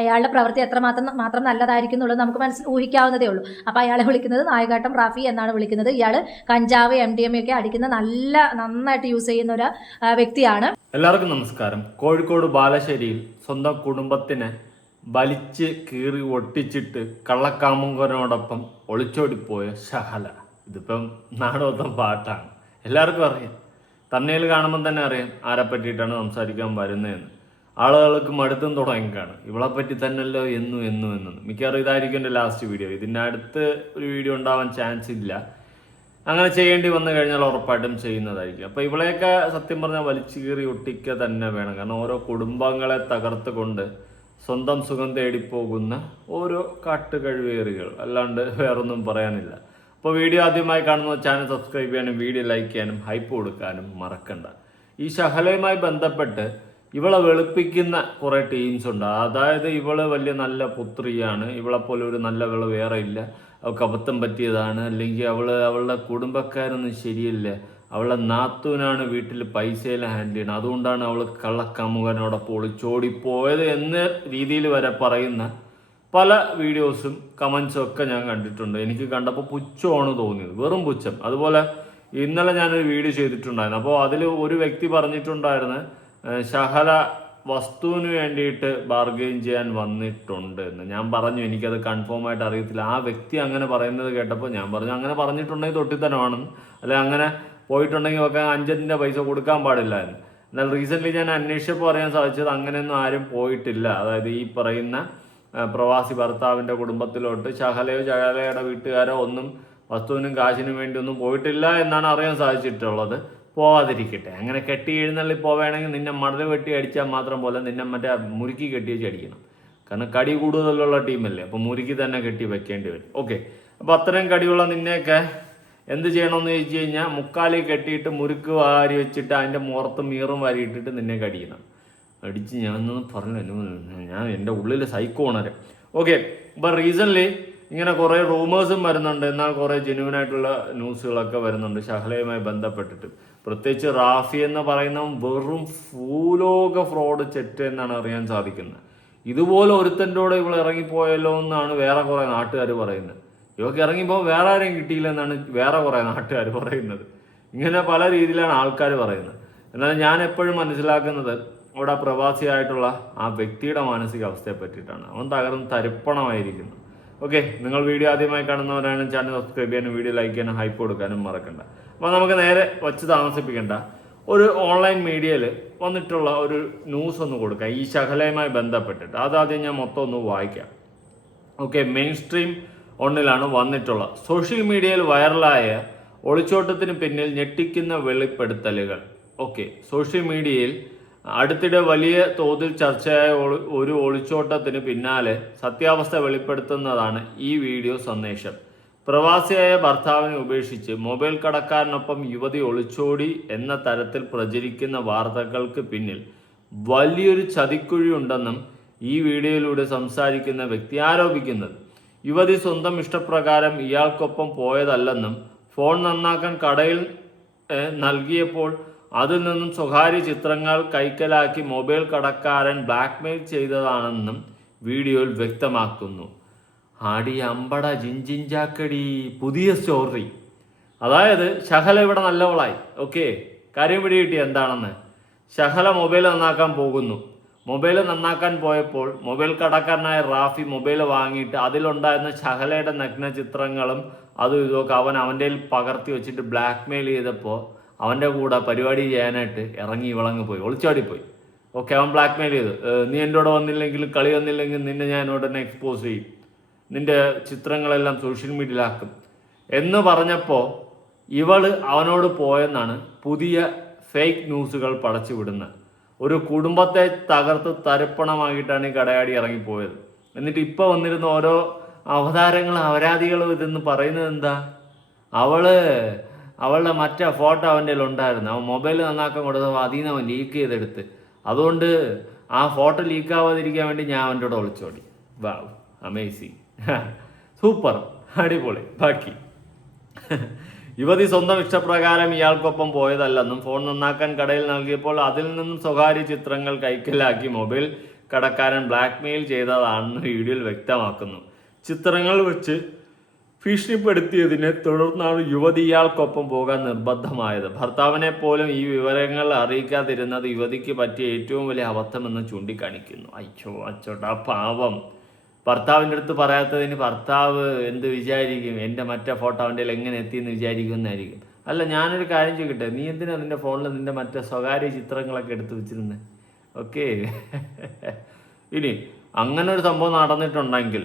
അയാളുടെ പ്രവൃത്തി മാത്രം നല്ലതായിരിക്കും എന്നുള്ളത് നമുക്ക് ഊഹിക്കാവുന്നതേ ഉള്ളൂ. അപ്പോൾ അയാളെ വിളിക്കുന്നത് നായകാട്ടം റാഫി എന്നാണ് വിളിക്കുന്നത്. ഇയാൾ കഞ്ചാവ് MDMA ഒക്കെ അടിക്കുന്ന നന്നായിട്ട് യൂസ് ചെയ്യുന്ന ഒരു വ്യക്തിയാണ്. എല്ലാവർക്കും നമസ്കാരം. കോഴിക്കോട് ബാലശ്ശേരിയിൽ സ്വന്തം കുടുംബത്തിനെ വലിച്ച് കീറി ഒട്ടിച്ചിട്ട് കള്ളക്കാമുകനോടൊപ്പം ഒളിച്ചോടിപ്പോയ ഷഹല. ഇതിപ്പം നാടോത്തം പാട്ടാണ്, എല്ലാവർക്കും അറിയാം. തമ്മനയിൽ കാണുമ്പോൾ തന്നെ അറിയാം ആരെ പറ്റിയിട്ടാണ് സംസാരിക്കാൻ വരുന്നതെന്ന്. ആളുകൾക്ക് മടുത്തും തുടങ്ങിക്കാണ്. ഇവളെപ്പറ്റി തന്നെയല്ലോ എന്നും. മിക്കവാറും ഇതായിരിക്കും എൻ്റെ ലാസ്റ്റ് വീഡിയോ. ഇതിൻ്റെ അടുത്ത് ഒരു വീഡിയോ ഉണ്ടാവാൻ ചാൻസ് ഇല്ല. അങ്ങനെ ചെയ്യേണ്ടി വന്നു കഴിഞ്ഞാൽ ഉറപ്പായിട്ടും ചെയ്യുന്നതായിരിക്കും. അപ്പോൾ ഇവളെയൊക്കെ സത്യം പറഞ്ഞാൽ വലിച്ചു കീറി ഒട്ടിക്കുക തന്നെ വേണം. കാരണം ഓരോ കുടുംബങ്ങളെ തകർത്ത് കൊണ്ട് സ്വന്തം സുഖം തേടിപ്പോകുന്ന ഓരോ കാട്ടുകഴിവേറികൾ, അല്ലാണ്ട് വേറൊന്നും പറയാനില്ല. അപ്പോൾ വീഡിയോ ആദ്യമായി കാണുന്ന ചാനൽ സബ്സ്ക്രൈബ് ചെയ്യാനും വീഡിയോ ലൈക്ക് ചെയ്യാനും ഹൈപ്പ് കൊടുക്കാനും മറക്കണ്ട. ഈ ഷഹലയുമായി ബന്ധപ്പെട്ട് ഇവളെ വെളുപ്പിക്കുന്ന കുറേ ടീംസ് ഉണ്ട്. അതായത് ഇവള് വലിയ നല്ല പുത്രിയാണ്, ഇവളെപ്പോലെ ഒരു നല്ല വിള വേറെ ഇല്ല, അവൾക്ക് അബദ്ധം പറ്റിയതാണ്, അല്ലെങ്കിൽ അവളുടെ കുടുംബക്കാരൊന്നും ശരിയല്ല, അവളുടെ നാത്തൂനാണ് വീട്ടിൽ പൈസയെല്ലാം ഹാൻഡിൽ ചെയ്യുന്നത്, അതുകൊണ്ടാണ് അവൾ കള്ളക്കാമുകനോടൊപ്പം ഒളിച്ചോടിപ്പോയത് എന്ന രീതിയിൽ വരെ പറയുന്ന പല വീഡിയോസും കമൻസും ഒക്കെ ഞാൻ കണ്ടിട്ടുണ്ട്. എനിക്ക് കണ്ടപ്പോൾ പുച്ഛമാണ് തോന്നിയത്, വെറും പുച്ഛം. അതുപോലെ ഇന്നലെ ഞാനൊരു വീഡിയോ ചെയ്തിട്ടുണ്ടായിരുന്നു. അപ്പോൾ അതിൽ ഒരു വ്യക്തി പറഞ്ഞിട്ടുണ്ടായിരുന്നു ഷഹല വസ്തുവിന് വേണ്ടിയിട്ട് ബാർഗെയിൻ ചെയ്യാൻ വന്നിട്ടുണ്ട് എന്ന്. ഞാൻ പറഞ്ഞു എനിക്കത് കൺഫേം ആയിട്ട് അറിയത്തില്ല. ആ വ്യക്തി അങ്ങനെ പറയുന്നത് കേട്ടപ്പോൾ ഞാൻ പറഞ്ഞു അങ്ങനെ പറഞ്ഞിട്ടുണ്ടെങ്കിൽ തൊട്ടിത്തനമാണെന്ന്, അല്ലെങ്കിൽ അങ്ങനെ പോയിട്ടുണ്ടെങ്കിൽ ഒക്കെ 5 പൈസ കൊടുക്കാൻ പാടില്ല എന്ന്. എന്നാൽ റീസെൻ്റ്ലി ഞാൻ അന്വേഷിച്ചപ്പോൾ അറിയാൻ സാധിച്ചത് അങ്ങനെയൊന്നും ആരും പോയിട്ടില്ല. അതായത് ഈ പറയുന്ന പ്രവാസി ഭർത്താവിൻ്റെ കുടുംബത്തിലോട്ട് ഷഹലയുടെ വീട്ടുകാരോ ഒന്നും വസ്തുവിനും കാശിനും വേണ്ടി ഒന്നും പോയിട്ടില്ല എന്നാണ് അറിയാൻ സാധിച്ചിട്ടുള്ളത്. പോവാതിരിക്കട്ടെ. അങ്ങനെ കെട്ടി എഴുന്നള്ളി പോവുകയാണെങ്കിൽ നിന്നെ മടല് വെട്ടി അടിച്ചാൽ മാത്രം പോലെ നിന്നെ മറ്റേ മുറുക്കി കെട്ടി വെച്ച് അടിക്കണം. കാരണം കടി കൂടുതലുള്ള ടീമല്ലേ, അപ്പോൾ മുറുക്കി തന്നെ കെട്ടി വെക്കേണ്ടി വരും. ഓക്കെ, അപ്പോൾ അത്രയും കടിയുള്ള നിന്നെയൊക്കെ എന്ത് ചെയ്യണമെന്ന് ചോദിച്ചു കഴിഞ്ഞാൽ മുക്കാലി കെട്ടിയിട്ട് മുറുക്ക് വാരി വെച്ചിട്ട് അതിൻ്റെ മുറത്തും മീറും വാരി ഇട്ടിട്ട് നിന്നെ കടിക്കണം. അടിച്ച് ഞാനൊന്നും പറഞ്ഞു, ഞാൻ എൻ്റെ ഉള്ളിൽ സൈക്കോ ഉണരും. ഓക്കെ, അപ്പോൾ റീസൺലി ഇങ്ങനെ കുറേ റൂമേഴ്സും വരുന്നുണ്ട്, എന്നാൽ കുറേ ജെന്യൂനായിട്ടുള്ള ന്യൂസുകളൊക്കെ വരുന്നുണ്ട് ഷഹലയുമായി ബന്ധപ്പെട്ടിട്ട്. പ്രത്യേകിച്ച് റാഫി എന്ന് പറയുന്ന വെറും ഭൂലോക ഫ്രോഡ് ചെറ്റ് എന്നാണ് അറിയാൻ സാധിക്കുന്നത്. ഇതുപോലെ ഒരുത്തൻ്റെ കൂടെ ഇവൾ ഇറങ്ങിപ്പോയല്ലോ എന്നാണ് വേറെ കുറേ നാട്ടുകാർ പറയുന്നത്. ഇവർക്ക് ഇറങ്ങിപ്പോൾ വേറെ ആരെയും കിട്ടിയില്ല എന്നാണ് വേറെ കുറേ നാട്ടുകാർ പറയുന്നത്. ഇങ്ങനെ പല രീതിയിലാണ് ആൾക്കാർ പറയുന്നത്. എന്നാൽ ഞാൻ എപ്പോഴും മനസ്സിലാക്കുന്നത് അവിടെ പ്രവാസിയായിട്ടുള്ള ആ വ്യക്തിയുടെ മാനസികാവസ്ഥയെ പറ്റിയിട്ടാണ്. അവൻ തകർന്ന് തരിപ്പണമായിരിക്കുന്നു. ഓക്കെ, നിങ്ങൾ വീഡിയോ ആദ്യമായി കാണുന്നവരാണ് ചാനൽ സബ്സ്ക്രൈബ് ചെയ്യാനും വീഡിയോ ലൈക്ക് ചെയ്യാനും ഹൈപ്പ് കൊടുക്കാനും മറക്കണ്ട. അപ്പോൾ നമുക്ക് നേരെ വച്ച് താമസിപ്പിക്കേണ്ട ഒരു ഓൺലൈൻ മീഡിയയിൽ വന്നിട്ടുള്ള ഒരു ന്യൂസ് ഒന്ന് കൊടുക്കാം ഈ ഷഹലയുമായി ബന്ധപ്പെട്ടിട്ട്. അതാദ്യം ഞാൻ മൊത്തം ഒന്ന് വായിക്കാം. ഓക്കെ, മെയിൻ സ്ട്രീം ഒന്നിലാണ് വന്നിട്ടുള്ള സോഷ്യൽ മീഡിയയിൽ വൈറലായ ഒളിച്ചോട്ടത്തിന് പിന്നിൽ ഞെട്ടിക്കുന്ന വെളിപ്പെടുത്തലുകൾ. ഓക്കെ, സോഷ്യൽ മീഡിയയിൽ അടുത്തിടെ വലിയ തോതിൽ ചർച്ചയായ ഒരു ഒളിച്ചോട്ടത്തിന് പിന്നാലെ സത്യാവസ്ഥ വെളിപ്പെടുത്തുന്നതാണ് ഈ വീഡിയോ സന്ദേശം. പ്രവാസിയായ ഭർത്താവിനെ ഉപേക്ഷിച്ച് മൊബൈൽ കടക്കാരനൊപ്പം യുവതി ഒളിച്ചോടി എന്ന തരത്തിൽ പ്രചരിക്കുന്ന വാർത്തകൾക്ക് പിന്നിൽ വലിയൊരു ചതിക്കുഴി ഉണ്ടെന്നും ഈ വീഡിയോയിലൂടെ സംസാരിക്കുന്ന വ്യക്തി ആരോപിക്കുന്നത്. യുവതി സ്വന്തം ഇഷ്ടപ്രകാരം ഇയാൾക്കൊപ്പം പോയതല്ലെന്നും ഫോൺ നന്നാക്കാൻ കടയിൽ നൽകിയപ്പോൾ അതിൽ നിന്നും സ്വകാര്യ ചിത്രങ്ങൾ കൈക്കലാക്കി മൊബൈൽ കടക്കാരൻ ബ്ലാക്ക്മെയിൽ ചെയ്തതാണെന്നും വീഡിയോയിൽ വ്യക്തമാക്കുന്നു. ആടി അമ്പട ജിഞ്ചിഞ്ചാക്കടി പുതിയ സ്റ്റോറി. അതായത് ഷഹല ഇവിടെ നല്ലവളായി. ഓക്കെ, കാര്യം പിടികിട്ടി എന്താണെന്ന്. ഷഹല മൊബൈൽ നന്നാക്കാൻ പോകുന്നു. മൊബൈൽ നന്നാക്കാൻ പോയപ്പോൾ മൊബൈൽ കടക്കാരനായ റാഫി മൊബൈൽ വാങ്ങിയിട്ട് അതിലുണ്ടായിരുന്ന ഷഹലയുടെ നഗ്ന ചിത്രങ്ങളും അതും ഇതൊക്കെ അവൻ്റെ പകർത്തി വെച്ചിട്ട് ബ്ലാക്ക്മെയിൽ ചെയ്തപ്പോൾ അവൻ്റെ കൂടെ പരിപാടി ചെയ്യാനായിട്ട് ഇറങ്ങി ഇവളങ്ങ് പോയി, ഒളിച്ചാടിപ്പോയി. ഓക്കെ, അവൻ ബ്ലാക്ക്മെയിൽ ചെയ്തു. നീ എൻ്റെ കൂടെ വന്നില്ലെങ്കിൽ, കളി വന്നില്ലെങ്കിൽ നിന്നെ ഞാൻ ഉടനെ എക്സ്പോസ് ചെയ്യും, നിൻ്റെ ചിത്രങ്ങളെല്ലാം സോഷ്യൽ മീഡിയയിലാക്കും എന്ന് പറഞ്ഞപ്പോൾ ഇവള് അവനോട് പോയെന്നാണ് പുതിയ ഫേക്ക് ന്യൂസുകൾ പടച്ചു വിടുന്നത്. ഒരു കുടുംബത്തെ തകർത്ത് തരിപ്പണമാക്കിയിട്ടാണ് ഈ കടയാടി ഇറങ്ങിപ്പോയത്. എന്നിട്ട് ഇപ്പോൾ വന്നിരുന്ന ഓരോ അവതാരങ്ങളും അപരാധികളും ഇതെന്ന് പറയുന്നത് എന്താ, അവളുടെ മറ്റേ ഫോട്ടോ അവൻ്റെ ഉണ്ടായിരുന്നു. അവൻ മൊബൈൽ നന്നാക്കാൻ കൊടുത്തപ്പോൾ അതിൽ നിന്ന് അവൻ ലീക്ക് ചെയ്തെടുത്ത്, അതുകൊണ്ട് ആ ഫോട്ടോ ലീക്കാവാതിരിക്കാൻ വേണ്ടി ഞാൻ അവൻ്റെ കൂടെ ഒളിച്ചോടി. വാവ്, അമേസിങ്, സൂപ്പർ, അടിപൊളി. ബാക്കി യുവതി സ്വന്തം ഇഷ്ടപ്രകാരം ഇയാൾക്കൊപ്പം പോയതല്ലെന്നും ഫോൺ നന്നാക്കാൻ കടയിൽ നൽകിയപ്പോൾ അതിൽ നിന്നും സ്വകാര്യ ചിത്രങ്ങൾ കൈക്കലാക്കി മൊബൈൽ കടക്കാരൻ ബ്ലാക്ക്മെയിൽ ചെയ്തതാണെന്ന് വീഡിയോയിൽ വ്യക്തമാക്കുന്നു. ചിത്രങ്ങൾ വെച്ച് ഭീഷണിപ്പെടുത്തിയതിനെ തുടർന്നാണ് യുവതി ഇയാൾക്കൊപ്പം പോകാൻ നിർബന്ധമായത്. ഭർത്താവിനെ പോലും ഈ വിവരങ്ങൾ അറിയിക്കാതിരുന്നത് യുവതിക്ക് പറ്റിയ ഏറ്റവും വലിയ അബദ്ധമെന്ന് ചൂണ്ടിക്കാണിക്കുന്നു. അയ്യോ അച്ചോട്ടാ പാവം. ഭർത്താവിൻ്റെ അടുത്ത് പറയാത്തതിന് ഭർത്താവ് എന്ത് വിചാരിക്കും? എൻ്റെ മറ്റേ ഫോട്ടോ അവൻ്റെ എങ്ങനെ എത്തിയെന്ന് വിചാരിക്കുമെന്നായിരിക്കും. അല്ല, ഞാനൊരു കാര്യം ചോദിക്കട്ടെ, നീ എന്തിനാ നിൻ്റെ ഫോണിൽ നിൻ്റെ മറ്റേ സ്വകാര്യ ചിത്രങ്ങളൊക്കെ എടുത്ത് വെച്ചിരുന്നത്? ഓക്കെ. ഇനി അങ്ങനെ ഒരു സംഭവം നടന്നിട്ടുണ്ടെങ്കിൽ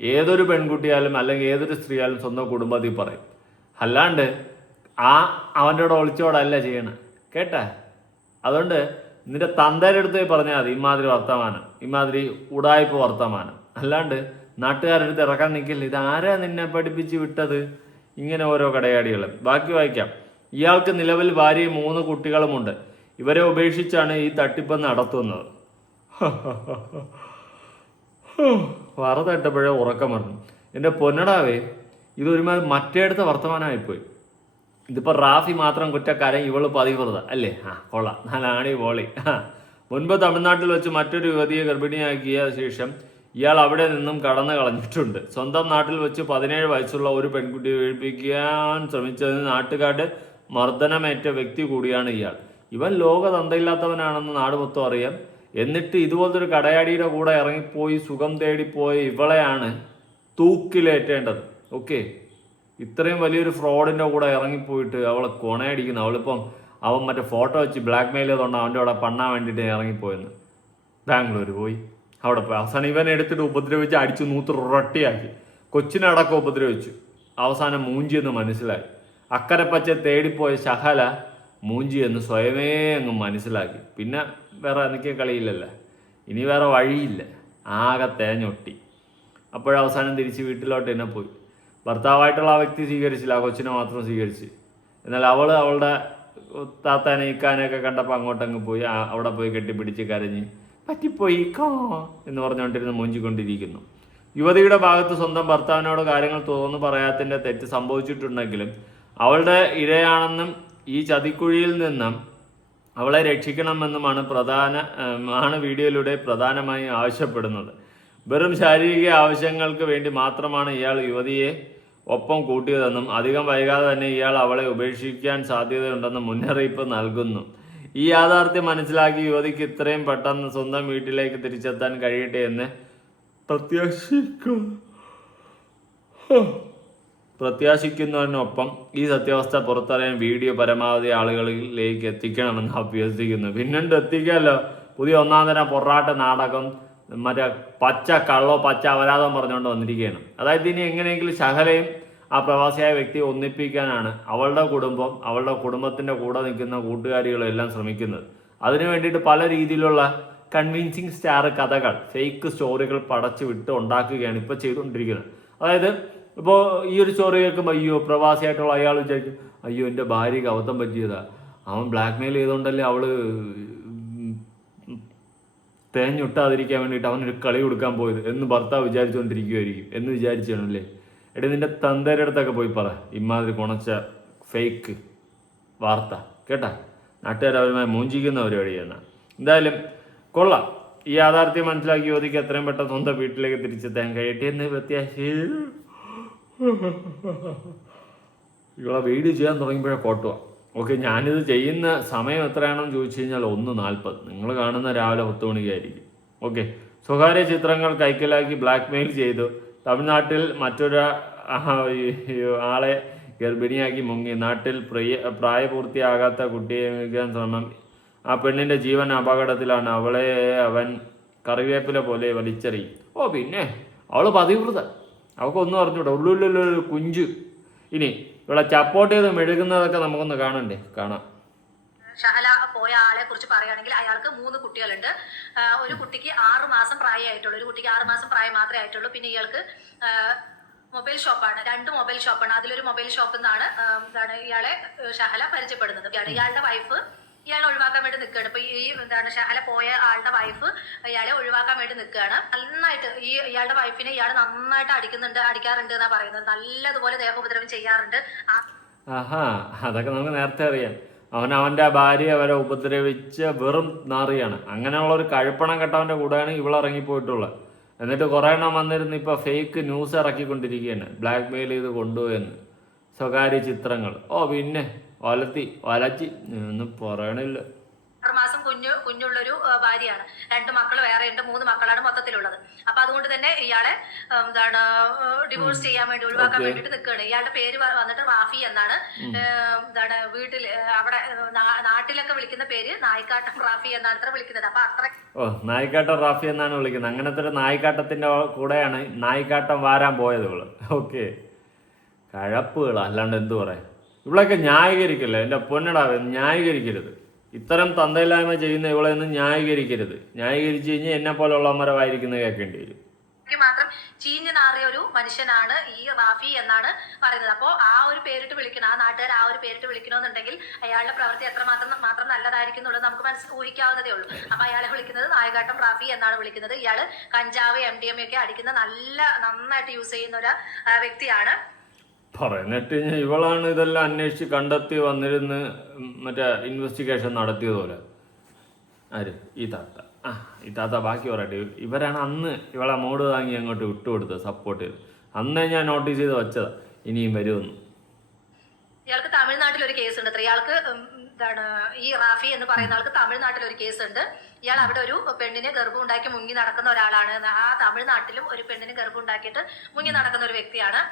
ഏതൊരു പെൺകുട്ടിയാലും അല്ലെങ്കിൽ ഏതൊരു സ്ത്രീയാലും സ്വന്തം കുടുംബത്തിൽ പറയും. അല്ലാണ്ട് അവൻ്റെ കൂടെ ഒളിച്ചോടല്ല ചെയ്യണം, കേട്ടാ? അതുകൊണ്ട് നിന്റെ തന്തയുടെ അടുത്ത് പോയി പറഞ്ഞാൽ മതി ഇമാതിരി വർത്തമാനം, ഇമാതിരി ഉടായ്പ വർത്തമാനം. അല്ലാണ്ട് നാട്ടുകാരുടെ അടുത്ത് ഇറക്കാൻ നിൽക്കില്ല. ഇതാരാ നിന്നെ പഠിപ്പിച്ച് വിട്ടത് ഇങ്ങനെ ഓരോ കടയാടികൾ? ബാക്കി വായിക്കാം. ഇയാൾക്ക് നിലവിൽ ഭാര്യയും 3 കുട്ടികളുമുണ്ട്. ഇവരെ ഉപേക്ഷിച്ചാണ് ഈ തട്ടിപ്പ് നടത്തുന്നത്. വറ തട്ടപ്പോഴേ ഉറക്കം വന്നു. എൻ്റെ പൊന്നടാവേ, ഇതൊരുമാതിരി മറ്റേടുത്ത വർത്തമാനമായിപ്പോയി. ഇതിപ്പോൾ റാഫി മാത്രം കുറ്റക്കാരൻ, ഇവള് പതിവ്രത അല്ലേ? കൊള്ളാം, നാലാണി പോളി. മുൻപ് തമിഴ്നാട്ടിൽ വെച്ച് മറ്റൊരു യുവതിയെ ഗർഭിണിയാക്കിയ ശേഷം ഇയാൾ അവിടെ നിന്നും കടന്നു കളഞ്ഞിട്ടുണ്ട്. സ്വന്തം നാട്ടിൽ വെച്ച് 17 വയസ്സുള്ള ഒരു പെൺകുട്ടിയെ പീഡിപ്പിക്കാൻ ശ്രമിച്ചതിന് നാട്ടുകാരുടെ മർദ്ദനമേറ്റ വ്യക്തി കൂടിയാണ് ഇയാൾ. ഇവൻ ലോക തന്തയില്ലാത്തവനാണെന്ന് നാട് മൊത്തം അറിയാം. എന്നിട്ട് ഇതുപോലത്തെ ഒരു കടയാടിയുടെ കൂടെ ഇറങ്ങിപ്പോയി സുഖം തേടിപ്പോയി ഇവളെയാണ് തൂക്കിലേറ്റേണ്ടത്. ഓക്കെ, ഇത്രയും വലിയൊരു ഫ്രോഡിൻ്റെ കൂടെ ഇറങ്ങിപ്പോയിട്ട് അവളെ കൊണയടിക്കുന്നു. അവൻ മറ്റേ ഫോട്ടോ വെച്ച് ബ്ലാക്ക് മെയിൽ ചെയ്തുകൊണ്ട് അവൻ്റെ അവിടെ പണ്ണാൻ വേണ്ടിയിട്ട് ഇറങ്ങിപ്പോയെന്ന്. ബാംഗ്ലൂർ പോയി അവിടെ പോയി അവസാനം ഇവനെ എടുത്തിട്ട് ഉപദ്രവിച്ച് അടിച്ചു റൊട്ടിയാക്കി. കൊച്ചിനടക്കം ഉപദ്രവിച്ചു. അവസാനം മൂഞ്ചിയെന്ന് മനസ്സിലായി. അക്കരെ പച്ച തേടിപ്പോയ ശഹല മൂഞ്ചി എന്ന് സ്വയമേ അങ്ങ് മനസ്സിലാക്കി. പിന്നെ വേറെ എനിക്ക് കളിയില്ലല്ലോ, ഇനി വേറെ വഴിയില്ല. ആകെ തേഞ്ഞൊട്ടി. അപ്പോഴവസാനം തിരിച്ച് വീട്ടിലോട്ട് തന്നെ പോയി. ഭർത്താവായിട്ടുള്ള ആ വ്യക്തി സ്വീകരിച്ചില്ല, ആ കൊച്ചിനെ മാത്രം സ്വീകരിച്ച്. എന്നാൽ അവളുടെ താത്താനെ ഇക്കാനെയൊക്കെ കണ്ടപ്പോൾ അങ്ങോട്ടങ്ങ് പോയി. അവിടെ പോയി കെട്ടിപ്പിടിച്ച് കരഞ്ഞ് പറ്റിപ്പോയി കോ എന്ന് പറഞ്ഞുകൊണ്ടിരുന്ന് മൂഞ്ചിക്കൊണ്ടിരിക്കുന്നു. യുവതിയുടെ ഭാഗത്ത് സ്വന്തം ഭർത്താവിനോട് കാര്യങ്ങൾ തുറന്നു പറയാത്തതിൻ്റെ തെറ്റ് സംഭവിച്ചിട്ടുണ്ടെങ്കിലും അവളുടെ ഇരയാണെന്നും ഈ ചതിക്കുഴിയിൽ നിന്നും അവളെ രക്ഷിക്കണമെന്നുമാണ് വീഡിയോയിലൂടെ പ്രധാനമായും ആവശ്യപ്പെടുന്നത്. വെറും ശാരീരിക ആവശ്യങ്ങൾക്ക് വേണ്ടി മാത്രമാണ് ഇയാൾ യുവതിയെ ഒപ്പം കൂട്ടിയതെന്നും അധികം വൈകാതെ തന്നെ ഇയാൾ അവളെ ഉപേക്ഷിക്കാൻ സാധ്യതയുണ്ടെന്നും മുന്നറിയിപ്പ് നൽകുന്നു. ഈ യാഥാർത്ഥ്യം മനസ്സിലാക്കി യുവതിക്ക് ഇത്രയും പെട്ടെന്ന് സ്വന്തം വീട്ടിലേക്ക് തിരിച്ചെത്താൻ കഴിയട്ടെ എന്ന് പ്രത്യാശിക്കുന്നതിനൊപ്പം ഈ സത്യാവസ്ഥ പുറത്തറിയാൻ വീഡിയോ പരമാവധി ആളുകളിലേക്ക് എത്തിക്കണമെന്ന് അഭ്യർത്ഥിക്കുന്നു. പിന്നീട് എത്തിക്കാമല്ലോ. പുതിയ 1-ാം തരം പൊറാട്ട നാടകം, മറ്റേ പച്ച അപരാധം പറഞ്ഞുകൊണ്ട് വന്നിരിക്കുകയാണ്. അതായത് ഇനി എങ്ങനെയെങ്കിലും ശഹലയും ആ പ്രവാസിയായ വ്യക്തിയെ ഒന്നിപ്പിക്കാനാണ് അവളുടെ കുടുംബം, അവളുടെ കുടുംബത്തിൻ്റെ കൂടെ നിൽക്കുന്ന കൂട്ടുകാരികളും എല്ലാം ശ്രമിക്കുന്നത്. അതിനു വേണ്ടിയിട്ട് പല രീതിയിലുള്ള കൺവിൻസിങ് സ്റ്റാർ കഥകൾ, ഫേക്ക് സ്റ്റോറികൾ പടച്ചു വിട്ട് ഉണ്ടാക്കുകയാണ് ഇപ്പോൾ ചെയ്തുകൊണ്ടിരിക്കുന്നത്. അതായത് ഇപ്പോൾ ഈ ഒരു സ്റ്റോറി കേൾക്കുമ്പോൾ അയ്യോ പ്രവാസിയായിട്ടുള്ള അയാൾ വിചാരിക്കും, അയ്യോ എൻ്റെ ഭാര്യയ്ക്ക് അബദ്ധം പറ്റിയതാ, അവൻ ബ്ലാക്ക് മെയിൽ ചെയ്തുകൊണ്ടല്ലേ അവള് തേഞ്ഞൊട്ടാതിരിക്കാൻ വേണ്ടിയിട്ട് അവനൊരു കളി കൊടുക്കാൻ പോയത് എന്ന് ഭർത്താവ് വിചാരിച്ചുകൊണ്ടിരിക്കുമായിരിക്കും എന്ന് വിചാരിച്ചാണല്ലേ. എടി നിന്റെ തന്തേരുടെ അടുത്തൊക്കെ പോയി പറ ഇമാതിരി കുണച്ച ഫേക്ക് വാർത്ത കേട്ടാ. നാട്ടുകാരവരുമായി മൂഞ്ചിക്കുന്ന പരിപാടിയാണ്. എന്തായാലും കൊള്ളാം. ഈ യാഥാർത്ഥ്യം മനസ്സിലാക്കി യുവതിക്ക് എത്രയും പെട്ടെന്ന് സ്വന്തം വീട്ടിലേക്ക് തിരിച്ചെത്താൻ കഴിയട്ടെ എന്ന് പ്രത്യാശയിൽ ഇവളെ വീഡിയോ ചെയ്യാൻ തുടങ്ങിയപ്പോഴേ കോട്ടുക. ഓക്കെ, ഞാനിത് ചെയ്യുന്ന സമയം എത്രയാണെന്ന് ചോദിച്ചു കഴിഞ്ഞാൽ 1:40. നിങ്ങൾ കാണുന്ന രാവിലെ 10 മണിക്കായിരിക്കും. ഓക്കെ, സ്വകാര്യ ചിത്രങ്ങൾ കൈക്കലാക്കി ബ്ലാക്ക് മെയിൽ ചെയ്തു. തമിഴ്നാട്ടിൽ മറ്റൊരു ആളെ ഗർഭിണിയാക്കി മുങ്ങി. നാട്ടിൽ പ്രായപൂർത്തിയാകാത്ത കുട്ടിയെ മിക്കാൻ ശ്രമം. ആ പെണ്ണിൻ്റെ ജീവൻ അപകടത്തിലാണ്. അവളെ അവൻ കറിവേപ്പില പോലെ വലിച്ചെറിയും. പിന്നെ അവൾ പതിവൃത, അവൾക്കൊന്നും അറിഞ്ഞൂടാ, ഉള്ളിലൊരു കുഞ്ചു. ഇനി ഇവിടെ ചപ്പോട്ട് ചെയ്ത് മെഴുകുന്നതൊക്കെ നമുക്കൊന്ന് കാണാം. ഷഹല പോയ ആളെ കുറിച്ച് പറയുകയാണെങ്കിൽ അയാൾക്ക് 3 കുട്ടികളുണ്ട്. ഒരു കുട്ടിക്ക് 6 മാസം പ്രായമായിട്ടുള്ളൂ, ഒരു കുട്ടിക്ക് 6 മാസം പ്രായം മാത്രമേ ആയിട്ടുള്ളൂ. പിന്നെ ഇയാൾക്ക് മൊബൈൽ ഷോപ്പാണ്, 2 മൊബൈൽ ഷോപ്പാണ്. അതിലൊരു മൊബൈൽ ഷോപ്പിൽ നിന്നാണ് ഇയാളെ ഷഹല പരിചയപ്പെടുന്നത്. ഇയാളുടെ വൈഫ് ഇയാളെ ഒഴിവാക്കാൻ വേണ്ടി നിൽക്കുകയാണ്. ഇപ്പൊ ഈ ഷഹല പോയ ആളുടെ വൈഫ് ഇയാളെ ഒഴിവാക്കാൻ വേണ്ടി നിൽക്കുകയാണ്. നന്നായിട്ട് ഇയാളുടെ വൈഫിനെ ഇയാൾ നന്നായിട്ട് അടിക്കാറുണ്ട് എന്നാ പറയുന്നത്. നല്ലതുപോലെ ദേഹോപദ്രവം ചെയ്യാറുണ്ട്. അതൊക്കെ നമുക്ക് നേരത്തെ അറിയാം. അവൻ്റെ ഭാര്യയെ അവരെ ഉപദ്രവിച്ച് വെറും നാറിയാണ്. അങ്ങനെയുള്ള ഒരു കഴുപ്പണം കെട്ടവൻ്റെ കൂടെയാണ് ഇവളിറങ്ങിപ്പോയിട്ടുള്ളത്. എന്നിട്ട് കുറേ എണ്ണം വന്നിരുന്ന് ഇപ്പോൾ ഫേക്ക് ന്യൂസ് ഇറക്കിക്കൊണ്ടിരിക്കുകയാണ്, ബ്ലാക്ക് മെയിൽ ചെയ്ത് കൊണ്ടുപോയെന്ന്, സ്വകാര്യ ചിത്രങ്ങൾ. ഓ പിന്നെ വലച്ചി ഒന്നും പറയണില്ല. 6 മാസം കുഞ്ഞുള്ളൊരു ഭാര്യയാണ്. 2 മക്കൾ വേറെയുണ്ട്, 3 മക്കളാണ് മൊത്തത്തിലുള്ളത്. അപ്പൊ അതുകൊണ്ട് തന്നെ ഇയാളെ ഡിവോഴ്സ് ചെയ്യാൻ വേണ്ടി, ഒഴിവാക്കാൻ വേണ്ടിട്ട് നിൽക്കുകയാണ്. ഇയാളുടെ പേര് വന്നിട്ട് റാഫി എന്നാണ്. വീട്ടില് അവിടെ നാട്ടിലൊക്കെ വിളിക്കുന്ന പേര് നായിക്കാട്ടം റാഫി എന്നാണ് അത്ര വിളിക്കുന്നത്. അപ്പൊ അത്ര നായിക്കാട്ടം റാഫി എന്നാണ് വിളിക്കുന്നത്. അങ്ങനത്തെ ഒരു നായിക്കാട്ടത്തിന്റെ കൂടെയാണ് നായിക്കാട്ടം വാരാൻ പോയത് ഇവള്. ഓക്കെ, കഴപ്പുകൾ അല്ലാണ്ട് എന്തു പറയാ. ഇവളൊക്കെ ന്യായീകരിക്കല്ലേ എൻ്റെ പൊന്നടാ, ന്യായീകരിക്കരുത്. ഇത്തരം തന്തയില്ലായ്മ ചെയ്യുന്ന ഇവളെ ഒന്നും ന്യായീകരിക്കരുത്. ന്യായീകരിച്ചു കഴിഞ്ഞാൽ എന്നെ പോലെയുള്ളവന്മാരെ വായിരിക്കുന്നത് കേൾക്കേണ്ടി വരും. മാത്രം ചീഞ്ഞു നാറിയ ഒരു മനുഷ്യനാണ് ഈ റാഫി എന്നാണ് പറയുന്നത്. അപ്പോൾ ആ ഒരു പേരിട്ട് വിളിക്കണം, ആ നാട്ടുകാർ ആ ഒരു പേരിട്ട് വിളിക്കണമെന്നുണ്ടെങ്കിൽ അയാളുടെ പ്രവൃത്തി എത്രമാത്രം നല്ലതായിരിക്കും എന്നുള്ളത് നമുക്ക് ഊഹിക്കാവുന്നതേ ഉള്ളൂ. അപ്പൊ അയാളെ വിളിക്കുന്നത് നായകാട്ടം റാഫി എന്നാണ് വിളിക്കുന്നത്. ഇയാള് കഞ്ചാവ് MDMA ഒക്കെ അടിക്കുന്ന നന്നായിട്ട് യൂസ് ചെയ്യുന്ന ഒരു വ്യക്തിയാണ്. പറയുന്നിട്ട് ഇവളാണ് ഇതെല്ലാം അന്വേഷിച്ച് കണ്ടെത്തി വന്നിരുന്ന് മറ്റേ ഇൻവെസ്റ്റിഗേഷൻ നടത്തിയതുപോലെ. ആര്? ഈ താത്ത ബാക്കി പറയട്ടെ. ഇവരാണ് അന്ന് ഇവളെ മോഡ് താങ്ങി അങ്ങോട്ട് വിട്ടുകൊടുത്തത്, സപ്പോർട്ട് ചെയ്ത്. അന്നേ ഞാൻ നോട്ടീസ് ചെയ്ത് വെച്ചതാ ഇനിയും വരുമെന്ന്. ഇയാൾക്ക് തമിഴ്നാട്ടിൽ ഒരു കേസ് ഉണ്ട്. ഇയാൾക്ക് ഈ റാഫി എന്ന് പറയുന്ന ആൾക്ക് തമിഴ്നാട്ടിൽ ഒരു കേസ് ഉണ്ട്. ഇയാൾ അവിടെ ഒരു പെണ്ണിനെ ഗർഭം ഉണ്ടാക്കി മുങ്ങി നടക്കുന്ന ഒരാളാണ്. ആ തമിഴ്നാട്ടിലും ഒരു പെണ്ണിന് ഗർഭം ഉണ്ടാക്കിയിട്ട് മുങ്ങി നടക്കുന്ന ഒരു വ്യക്തിയാണ്.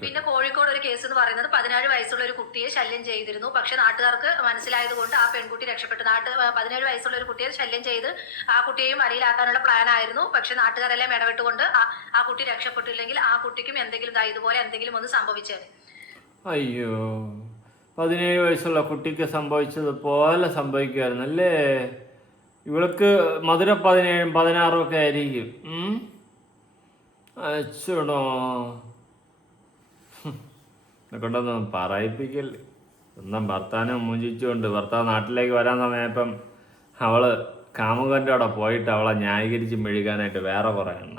പിന്നെ കോഴിക്കോട് ഒരു കേസ് എന്ന് പറയുന്നത് 17 വയസ്സുള്ള ഒരു കുട്ടിയെ ശല്യം ചെയ്തിരുന്നു. പക്ഷെ നാട്ടുകാർക്ക് മനസ്സിലായത് കൊണ്ട് ആ പെൺകുട്ടി രക്ഷപ്പെട്ടു. 17 വയസ്സുള്ള ഒരു കുട്ടിയെ ശല്യം ചെയ്ത് ആ കുട്ടിയെയും അടിയിലാക്കാനുള്ള പ്ലാൻ ആയിരുന്നു. പക്ഷെ നാട്ടുകാരെല്ലാം ഇടപെട്ടുകൊണ്ട് ആ കുട്ടി രക്ഷപ്പെട്ടില്ലെങ്കിൽ ആ കുട്ടിക്കും എന്തെങ്കിലും ഇതുപോലെ എന്തെങ്കിലും ഒന്ന് സംഭവിച്ചേനെ. അയ്യോ, 17 വയസ്സുള്ള കുട്ടിക്ക് സംഭവിച്ചതുപോലെ സംഭവിക്കുമായിരുന്നല്ലേ. ഇവൾക്ക് മധുര 17, 16 ഒക്കെ ആയിരിക്കും. അച്ഛനോ കൊണ്ടൊന്നും പറയിപ്പിക്കല്. സ്വന്തം ഭർത്താവിനെ മൂഞ്ചിച്ചുകൊണ്ട് ഭർത്താവ് നാട്ടിലേക്ക് വരാൻ സമയപ്പം അവള് കാമുകന്റെ അവിടെ പോയിട്ട് അവളെ ന്യായീകരിച്ച് മെഴുകാനായിട്ട് വേറെ കുറെ എണ്ണ.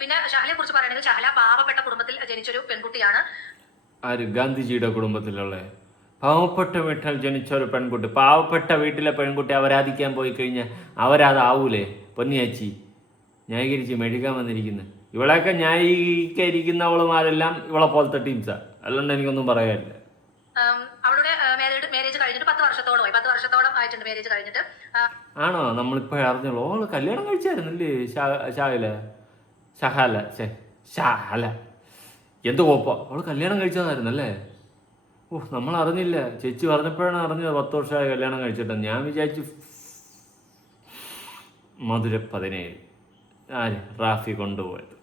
പിന്നെ ഷഹലയെ കുറിച്ച് പറയുകയാണെങ്കിൽ ഷഹല പാവപ്പെട്ട കുടുംബത്തിൽ ജനിച്ചൊരു പെൺകുട്ടിയാണ്. ആര്? ഗാന്ധിജിയുടെ കുടുംബത്തിലുള്ള പാവപ്പെട്ട വീട്ടിൽ ജനിച്ച ഒരു പെൺകുട്ടി. പാവപ്പെട്ട വീട്ടിലെ പെൺകുട്ടി അവരാധിക്കാൻ പോയി കഴിഞ്ഞാൽ അവരതാവൂലേ പൊന്നിയാച്ചി? ന്യായീകരിച്ച് മെഴുകാൻ വന്നിരിക്കുന്നത്. ഇവളെയൊക്കെ ന്യായീകരിക്കുന്നവളുമാരെല്ലാം ഇവളെ പോലത്തെ ടീംസാ, അല്ലാണ്ട് എനിക്കൊന്നും പറയാനില്ല. അവളുടെ മാരേജ് കഴിഞ്ഞിട്ട് 10 വർഷത്തോളമായി. 10 വർഷത്തോളം ആയിട്ടുണ്ട് മാരേജ് കഴിഞ്ഞിട്ട്. ആണോ? നമ്മളിപ്പോ അറിഞ്ഞോളൂ. അവള് കല്യാണം കഴിച്ചായിരുന്നല്ലേ ഷഹല. എന്ത് കോപ്പ, അവള് കല്യാണം കഴിച്ചതായിരുന്നല്ലേ? ഓ, നമ്മൾ അറിഞ്ഞില്ല. ചേച്ചി പറഞ്ഞപ്പോഴാണ് അറിഞ്ഞത് 10 വർഷമായി കല്യാണം കഴിച്ചിട്ട്. ഞാൻ വിചാരിച്ചു മധുര 17 ആര്? റാഫി കൊണ്ടുപോയത്.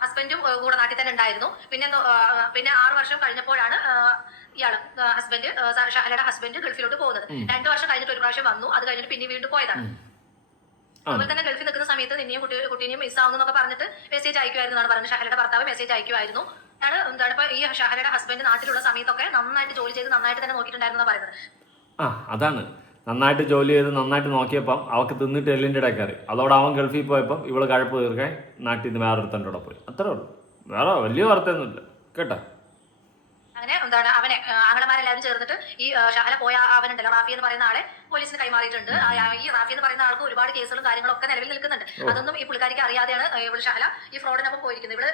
ഹസ്ബൻഡും കൂടെ നാട്ടിൽ തന്നെ ഉണ്ടായിരുന്നു. പിന്നെ 6 വർഷം കഴിഞ്ഞപ്പോഴാണ് ഇയാള് ഷഹലയുടെ ഹസ്ബൻഡ് ഗൾഫിലോട്ട് പോകുന്നത്. 2 വർഷം കഴിഞ്ഞിട്ട് ഒരു പ്രാവശ്യം വന്നു. അത് കഴിഞ്ഞിട്ട് പിന്നെ വീണ്ടും പോയതാണ്. അതുപോലെ തന്നെ ഗൾഫിൽ നിൽക്കുന്ന സമയത്ത് നിന്നെയും കുട്ടീനെയും മിസ്സാവുന്നൊക്കെ പറഞ്ഞിട്ട് മെസ്സേജ് അയക്കുമായിരുന്നു എന്നാണ് പറഞ്ഞത്. ഷഹലയുടെ ഭർത്താവ് മെസ്സേജ് അയക്കുമായിരുന്നു. ഇപ്പൊ ഈ ഷഹലയുടെ ഹസ്ബൻഡ് നാട്ടിലുള്ള സമയത്തൊക്കെ നന്നായിട്ട് ജോലി ചെയ്ത് നന്നായിട്ട് തന്നെ നോക്കിയിട്ടുണ്ടായിരുന്നു പറയുന്നത്. അതാണ്, നന്നായിട്ട് ജോലി ചെയ്ത് നന്നായിട്ട് നോക്കിയപ്പം അവൾക്ക് തിന്നിട്ട് എല്ലിൻ്റെ ഇടയ്ക്കറി. അതോടെ അവൻ ഗൾഫിൽ പോയപ്പം ഇവള് കഴപ്പ് തീർക്കാൻ നാട്ടിൽ നിന്ന് വേറൊരുത്തൻ്റെ കൂടെ പോയി. അത്രേ ഉള്ളൂ, വേറെ വലിയ വാർത്തയൊന്നുമില്ല കേട്ടോ. അങ്ങനെ അവനെ ആങ്ങളമാരെല്ലാവരും ചേർന്നിട്ട് ഈ ഷഹല പോയ അവനുണ്ടല്ലോ റാഫി എന്ന് പറയുന്ന ആളെ പോലീസിന് കൈമാറിയിട്ടുണ്ട്. ഈ റാഫി എന്ന് പറയുന്ന ആൾക്ക് ഒരുപാട് കേസുകളും കാര്യങ്ങളൊക്കെ നിലവിൽ നിൽക്കുന്നുണ്ട്. അതൊന്നും ഈ പുള്ളിക്കാരിക്ക് അറിയാതെയാണ് ഇവിടെ ഷഹല ഈ ഫ്രോഡിനൊപ്പം പോയിരിക്കുന്നത്. ഇവിടെ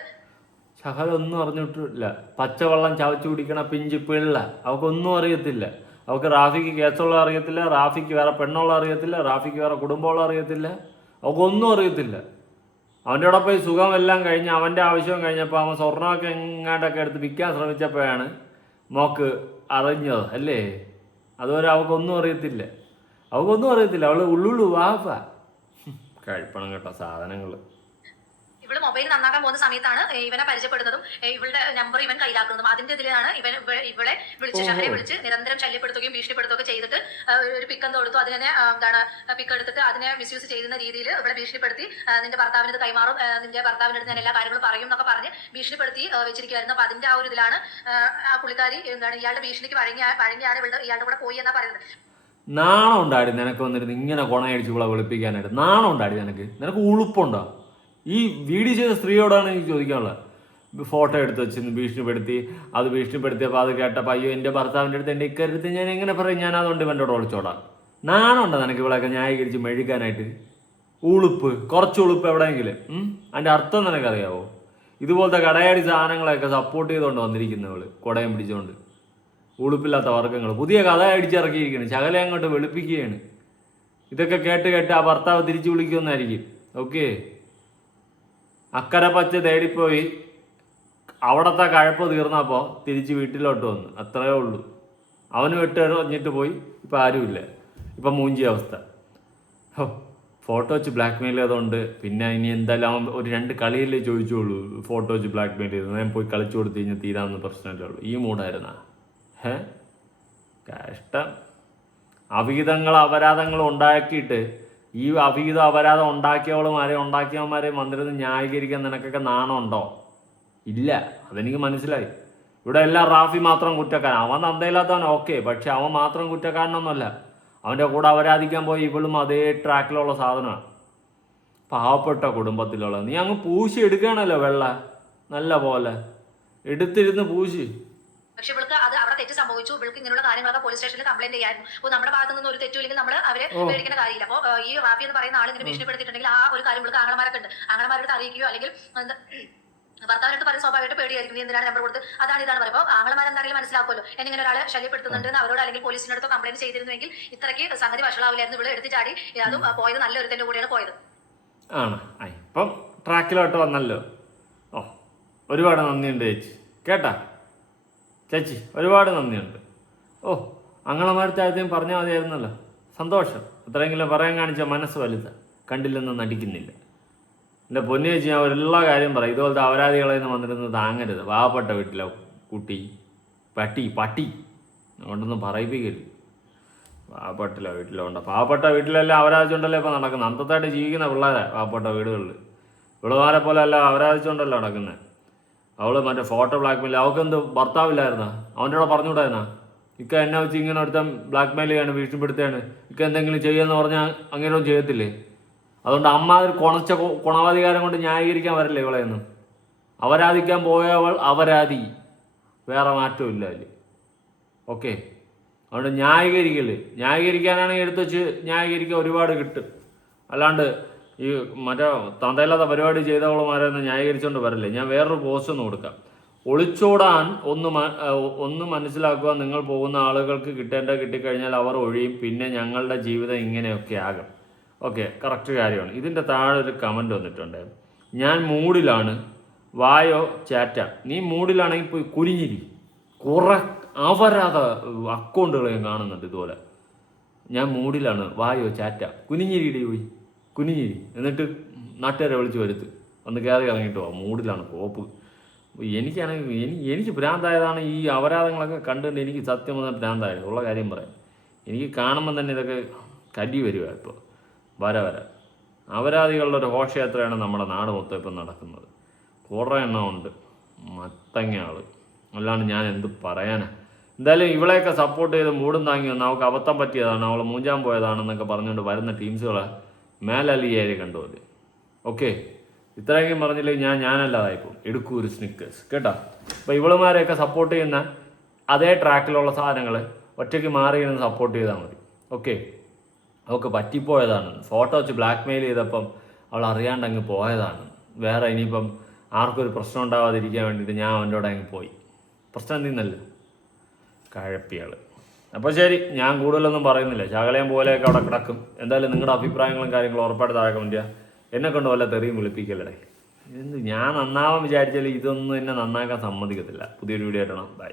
ഷഹല ഒന്നും അറിഞ്ഞിട്ടില്ല. പച്ചവെള്ളം ചവച്ചു കുടിക്കണ പിഞ്ചി പിള്ള. അവൾക്കൊന്നും അറിയത്തില്ല. അവൾക്ക് റാഫിക്ക് കേസുള്ള അറിയത്തില്ല, റാഫിക്ക് വേറെ പെണ്ണുള്ള അറിയത്തില്ല, റാഫിക്ക് വേറെ കുടുംബമുള്ള അറിയത്തില്ല. അവൾക്കൊന്നും അറിയത്തില്ല. അവൻ്റെ കൂടെ പോയി സുഖമെല്ലാം കഴിഞ്ഞ് അവൻ്റെ ആവശ്യം കഴിഞ്ഞപ്പോൾ അവൻ സ്വർണ്ണമൊക്കെ എങ്ങാണ്ടൊക്കെ എടുത്ത് വിൽക്കാൻ ശ്രമിച്ചപ്പോഴാണ് മോക്ക് അറിഞ്ഞത് അല്ലേ. അതുവരെ അവൾക്കൊന്നും അറിയത്തില്ല. അവൾ ഉള്ളുള്ളു വാഫ കഴിപ്പണം കേട്ടോ സാധനങ്ങൾ. ഇവള് മൊബൈൽ നന്നാക്കാൻ പോകുന്ന സമയത്താണ് ഇവനെ പരിചയപ്പെടുന്നതും ഇവളുടെ നമ്പർ ഇവൻ കയ്യിലാക്കുന്നതും. അതിന്റെ ഇതിലാണ് ഇവളെ വിളിച്ച് ഷഹലയെ വിളിച്ച് നിരന്തരം ശല്യപ്പെടുത്തുകയും ഭീഷണിപ്പെടുത്തുകയും ചെയ്തിട്ട് ഒരു പിക്ക് എന്തോ എടുത്തു. അതിനെ പിക്ക് എടുത്തിട്ട് അതിനെ മിസ്യൂസ് ചെയ്യുന്ന രീതിയിൽ ഇവിടെ ഭീഷണിപ്പെടുത്തി നിന്റെ ഭർത്താവിന് ഇത് കൈമാറും, നിന്റെ ഭർത്താവിൻ്റെ അടുത്ത് ഞാൻ എല്ലാ കാര്യങ്ങളും പറയും എന്നൊക്കെ പറഞ്ഞ് ഭീഷണിപ്പെടുത്തി വെച്ചിരിക്കുമായിരുന്നു. അപ്പൊ അതിന്റെ ആ ഒരു ഇതിലാണ് ആ പുള്ളിക്കാരി ഇയാളുടെ ഭീഷണിക്ക് വഴങ്ങിയാണ് ഇയാളുടെ കൂടെ പോയി എന്നാ പറയുന്നത്. നാണം ഉണ്ടാടി നിനക്ക് വന്നിരുന്നു ഇങ്ങനെ കൊണയടിച്ച് ഇവിടെ വെളുപ്പിക്കാനായിട്ട്? നാണം ഉണ്ടാടി നിനക്ക് ഉളുപ്പുണ്ടോ? ഈ വീഡിയോ ചെയ്ത സ്ത്രീയോടാണ് എനിക്ക് ചോദിക്കാനുള്ളത്. ഫോട്ടോ എടുത്ത് വെച്ചിരുന്നു ഭീഷണിപ്പെടുത്തി. അത് ഭീഷണിപ്പെടുത്തിയപ്പോൾ അത് കേട്ടപ്പോൾ അയ്യോ എൻ്റെ ഭർത്താവിൻ്റെ അടുത്ത് എൻ്റെ ഇക്കരുത്ത് ഞാൻ എങ്ങനെ പറയും, ഞാൻ അതുകൊണ്ട് ഇവൻ്റെ കൂടെ ഒളിച്ചോടാം. നാണുണ്ടോ നിനക്ക് ഇവളൊക്കെ ന്യായീകരിച്ച് മെഴുകാനായിട്ട്? ഉളുപ്പ്, കുറച്ച് ഉളുപ്പ് എവിടെയെങ്കിലും. അതിൻ്റെ അർത്ഥം നിനക്കറിയാവോ? ഇതുപോലത്തെ കടയാടി സാധനങ്ങളെയൊക്കെ സപ്പോർട്ട് ചെയ്തുകൊണ്ട് വന്നിരിക്കുന്നവൾ കുടയും പിടിച്ചുകൊണ്ട്. ഉളുപ്പില്ലാത്ത വർഗ്ഗങ്ങൾ പുതിയ കഥ അടിച്ചിറക്കിയിരിക്കുകയാണ്, ശകലം അങ്ങോട്ട് വെളുപ്പിക്കുകയാണ്. ഇതൊക്കെ കേട്ട് കേട്ട് ആ ഭർത്താവ് തിരിച്ചു വിളിക്കുമെന്നായിരിക്കും. ഓക്കെ, അക്കരെ പച്ച തേടിപ്പോയി അവിടത്തെ കഴപ്പ് തീർന്നപ്പോൾ തിരിച്ച് വീട്ടിലോട്ട് വന്നു, അത്രയേ ഉള്ളൂ. അവന് വെട്ടിട്ട് പോയി, ഇപ്പം ആരുമില്ല, ഇപ്പം മൂഞ്ചിയ അവസ്ഥ. ഫോട്ടോ വെച്ച് ബ്ലാക്ക് മെയിൽ ചെയ്തുകൊണ്ട് പിന്നെ ഇനി എന്തായാലും അവൻ ഒരു 2 കളിയല്ലേ ചോദിച്ചോളൂ. ഫോട്ടോ വെച്ച് ബ്ലാക്ക് മെയിൽ ചെയ്തു, ഞാൻ പോയി കളിച്ചു കൊടുത്തു കഴിഞ്ഞാൽ തീരാവുന്ന പ്രശ്നമല്ലേ ഉള്ളൂ. ഈ മൂടായിരുന്നാ? കഷ്ടം. അവിഹിതങ്ങൾ അപരാധങ്ങൾ ഉണ്ടാക്കിയിട്ട് ഈ അവിഹിതം അപരാധം ഉണ്ടാക്കിയവന്മാരെ വന്നിരുന്ന് ന്യായീകരിക്കാൻ നിനക്കൊക്കെ നാണമുണ്ടോ? ഇല്ല, അതെനിക്ക് മനസ്സിലായി. ഇവിടെ എല്ലാം റാഫി മാത്രം കുറ്റക്കാരൻ. അവൻ തന്തയില്ലാത്തവൻ ഓക്കെ, പക്ഷെ അവൻ മാത്രം കുറ്റക്കാരനൊന്നുമല്ല. അവൻ്റെ കൂടെ അപരാധിക്കാൻ പോയി ഇവളും അതേ ട്രാക്കിലുള്ള സാധനമാണ്. പാവപ്പെട്ട കുടുംബത്തിലുള്ള നീ അങ്ങ് പൂശി എടുക്കുകയാണല്ലോ വെള്ള നല്ല പോലെ എടുത്തിരുന്ന് പൂശി. പക്ഷെ ഇവൾക്ക് അത് അവിടെ തെറ്റ് സംഭവിച്ചു. ഇവൾക്ക് ഇങ്ങനെയുള്ള കാര്യങ്ങളൊക്കെ പോലീസ് സ്റ്റേഷനിൽ കംപ്ലൈന്റ് ചെയ്യായിരുന്നു. അപ്പോൾ നമ്മുടെ ഭാഗത്ത് നിന്ന് ഒരു തെറ്റുമില്ലെങ്കിൽ നമ്മൾ അവരെ പേടിക്കുന്ന കാര്യമില്ല. അപ്പോൾ ഈ റാഫി എന്ന് പറയുന്ന ആൾ ഇങ്ങനെ ഭീഷണിപ്പെടുത്തിയിട്ടുണ്ടെങ്കിൽ ആ ഒരു കാര്യം ഇവൾക്ക് ആങ്ങളമാരൊക്കെ ഉണ്ട്, ആങ്ങളമാരോട് അറിയിക്കുകയോ അല്ലെങ്കിൽ ഭർത്താവിനടുത്ത് പറയുന്ന സ്വാഭാവികമായിട്ട് പേടിയായിരിക്കും. നീ എന്തിനാണ് നമ്പർ കൊടുത്ത് ഇതാണ് പറയുമ്പോൾ ആങ്ങളമാരെന്താണെങ്കിലും മനസ്സിലാക്കുമല്ലോ എന്നിങ്ങനെ ഒരാളെ ശല്യപ്പെടുത്തുന്നുണ്ട് അവരോട് അല്ലെങ്കിൽ പോലീസിനടുത്തോ കംപ്ലൈന്റ് ചെയ്തിരുന്നെങ്കിൽ ഇത്രയ്ക്ക് സംഗതി വഷളാവില്ലായിരുന്നു. ഇവിടെ എടുത്ത് ചാടി അതും പോയത് നല്ലൊരുത്തന്റെ കൂടെയാണ് പോയത്. ആണ് ഇപ്പം ട്രാക്കിലോട്ട് വന്നല്ലോ. ഒരുപാട് നന്ദിയുണ്ട് ചേച്ചി, കേട്ടാ ചേച്ചി, ഒരുപാട് നന്ദിയുണ്ട്. ആങ്ങളമാരുടെ ആദ്യം പറഞ്ഞാൽ മതിയായിരുന്നല്ലോ. സന്തോഷം, അത്രയെങ്കിലും പറയാൻ കാണിച്ച മനസ്സ് വലുതാ. കണ്ടില്ലെന്ന് നടിക്കുന്നില്ല. എൻ്റെ പൊന്നു ചേച്ചി, ഞാൻ എല്ലാ കാര്യം പറയും. ഇതുപോലത്തെ അപരാധികളെ നിന്ന് വന്നിരുന്ന് താങ്ങരുത്. പാവപ്പെട്ട വീട്ടിലെ കുട്ടി പട്ടി അതുകൊണ്ടൊന്നും പറയിപ്പിക്കരുത്. പാവപ്പെട്ട വീട്ടിലെല്ലാം അപരാധിച്ചുകൊണ്ടല്ലേ ഇപ്പം നടക്കുന്നത്. അന്തത്തായിട്ട് ജീവിക്കുന്ന പിള്ളേരാ പാവപ്പെട്ട വീടുകളിൽ. പിള്ളമാരെ പോലെ അല്ല അപരാധിച്ചുകൊണ്ടല്ലോ നടക്കുന്നത്. അവൾ മറ്റേ ഫോട്ടോ ബ്ലാക്ക് മെയിൽ, അവൾക്ക് എന്ത് ഭർത്താവില്ലായിരുന്നാ? അവൻ്റെ കൂടെ പറഞ്ഞുകൂടായിരുന്നാ? ഇക്ക എന്നെ വെച്ച് ഇങ്ങനെ ഒരുത്തൻ ബ്ലാക്ക് മെയിൽ ചെയ്യാണ്, ഭീഷണിപ്പെടുത്തുകയാണ്, ഇക്ക എന്തെങ്കിലും ചെയ്യുമെന്ന് പറഞ്ഞാൽ അങ്ങനെയൊന്നും ചെയ്യത്തില്ലേ? അതുകൊണ്ട് അമ്മ ഒരു ഗുണവാധികാരം കൊണ്ട് ന്യായീകരിക്കാൻ വരില്ല ഇവളെയൊന്നും. അപരാധിക്കാൻ പോയവൾ അപരാധി, വേറെ മാറ്റമില്ല അതിൽ. ഓക്കെ, അതുകൊണ്ട് ന്യായീകരിക്കാനാണെങ്കിൽ എടുത്ത് വെച്ച് ന്യായീകരിക്കാൻ ഒരുപാട് കിട്ടും. അല്ലാണ്ട് ഈ മറ്റേ തന്തയില്ലാത്ത പരിപാടി ചെയ്തവളുമാരെയൊന്നും ന്യായീകരിച്ചുകൊണ്ട് വരില്ലേ. ഞാൻ വേറൊരു പോസ്റ്റ് ഒന്ന് കൊടുക്കാം. ഒളിച്ചോടാൻ ഒന്ന് മനസ്സിലാക്കുക. നിങ്ങൾ പോകുന്ന ആളുകൾക്ക് കിട്ടിക്കഴിഞ്ഞാൽ അവർ ഒഴിയും, പിന്നെ ഞങ്ങളുടെ ജീവിതം ഇങ്ങനെയൊക്കെ ആകും. ഓക്കെ, കറക്റ്റ് കാര്യമാണ്. ഇതിൻ്റെ താഴെ ഒരു കമൻറ്റ് വന്നിട്ടുണ്ട്. ഞാൻ മൂഡിലാണ്, വായോ ചാറ്റ. നീ മൂഡിലാണെങ്കിൽ പോയി കുനിഞ്ഞിരി. കുറെ അപരാധ അക്കൗണ്ടുകൾ ഞാൻ കാണുന്നുണ്ട് ഇതുപോലെ. ഞാൻ മൂഡിലാണ്, വായോ ചാറ്റ. കുനിഞ്ഞിരിയുടെ പോയി കുനിഞ്ഞിരി, എന്നിട്ട് നാട്ടുകാരെ വിളിച്ച് വരുത്ത്, ഒന്ന് കയറി ഇറങ്ങിയിട്ട് പോവാം. മൂഡിലാണ് കോപ്പ്. എനിക്കാണെങ്കിൽ എനിക്ക് ഭ്രാന്തായതാണ് ഈ അപരാധങ്ങളൊക്കെ കണ്ടുകൊണ്ട്. എനിക്ക് സത്യം പറഞ്ഞാൽ ഭ്രാന്തായത് ഉള്ള കാര്യം പറയാം. എനിക്ക് കാണുമ്പോൾ തന്നെ ഇതൊക്കെ കരി വരുക. ഇപ്പോൾ വര അപരാധികളുടെ ഒരു ഘോഷയാത്രയാണ് നമ്മുടെ നാട് മൊത്തം ഇപ്പം നടക്കുന്നത്. കുറേ എണ്ണം ഉണ്ട്, മത്തങ്ങ ആള്. അല്ലാണ്ട് ഞാൻ എന്ത് പറയാനാ. എന്തായാലും ഇവളെയൊക്കെ സപ്പോർട്ട് ചെയ്ത് മൂടും താങ്ങി വന്ന് അവൾക്ക് അബദ്ധം പറ്റിയതാണ്, അവൾ മൂഞ്ചാൻ പോയതാണെന്നൊക്കെ പറഞ്ഞുകൊണ്ട് വരുന്ന ടീംസുകളെ മേലലിയായി കണ്ടുപോലെ. ഓക്കെ, ഇത്രയെങ്കിലും പറഞ്ഞില്ലെങ്കിൽ ഞാനല്ലാതായിപ്പോൾ എടുക്കൂര് സ്നിക്കേഴ്സ്, കേട്ടോ. അപ്പോൾ ഇവളുമാരെയൊക്കെ സപ്പോർട്ട് ചെയ്യുന്ന അതേ ട്രാക്കിലുള്ള സാധനങ്ങൾ ഒറ്റയ്ക്ക് മാറിയിരുന്ന് സപ്പോർട്ട് ചെയ്താൽ മതി. ഓക്കെ, അവൾക്ക് പറ്റിപ്പോയതാണ്. ഫോട്ടോ വെച്ച് ബ്ലാക്ക് മെയിൽ ചെയ്തപ്പം അവൾ അറിയാണ്ടങ്ങ് പോയതാണ്. വേറെ ഇനിയിപ്പം ആർക്കൊരു പ്രശ്നം ഉണ്ടാവാതിരിക്കാൻ വേണ്ടിയിട്ട് ഞാൻ അവൻ്റെ കൂടെ അങ്ങ് പോയി. പ്രശ്നം എന്തിന്നല്ല കഴപ്പിയാൾ. അപ്പോൾ ശരി, ഞാൻ കൂടുതലൊന്നും പറയുന്നില്ല. ശകലയും പോലെയൊക്കെ അവിടെ കിടക്കും. എന്തായാലും നിങ്ങളുടെ അഭിപ്രായങ്ങളും കാര്യങ്ങളും ഉറപ്പായിട്ട് താഴെ കമന്റ് ചെയ്യുക. എന്നെ കൊണ്ട് വല്ല തെറിയും വിളിപ്പിക്കല്ലേ. ഞാൻ നന്നാവാൻ വിചാരിച്ചാൽ ഇതൊന്നും എന്നെ നന്നാക്കാൻ സമ്മതിക്കത്തില്ല. പുതിയൊരു വീഡിയോ ആയിട്ടാണ്. ബൈ.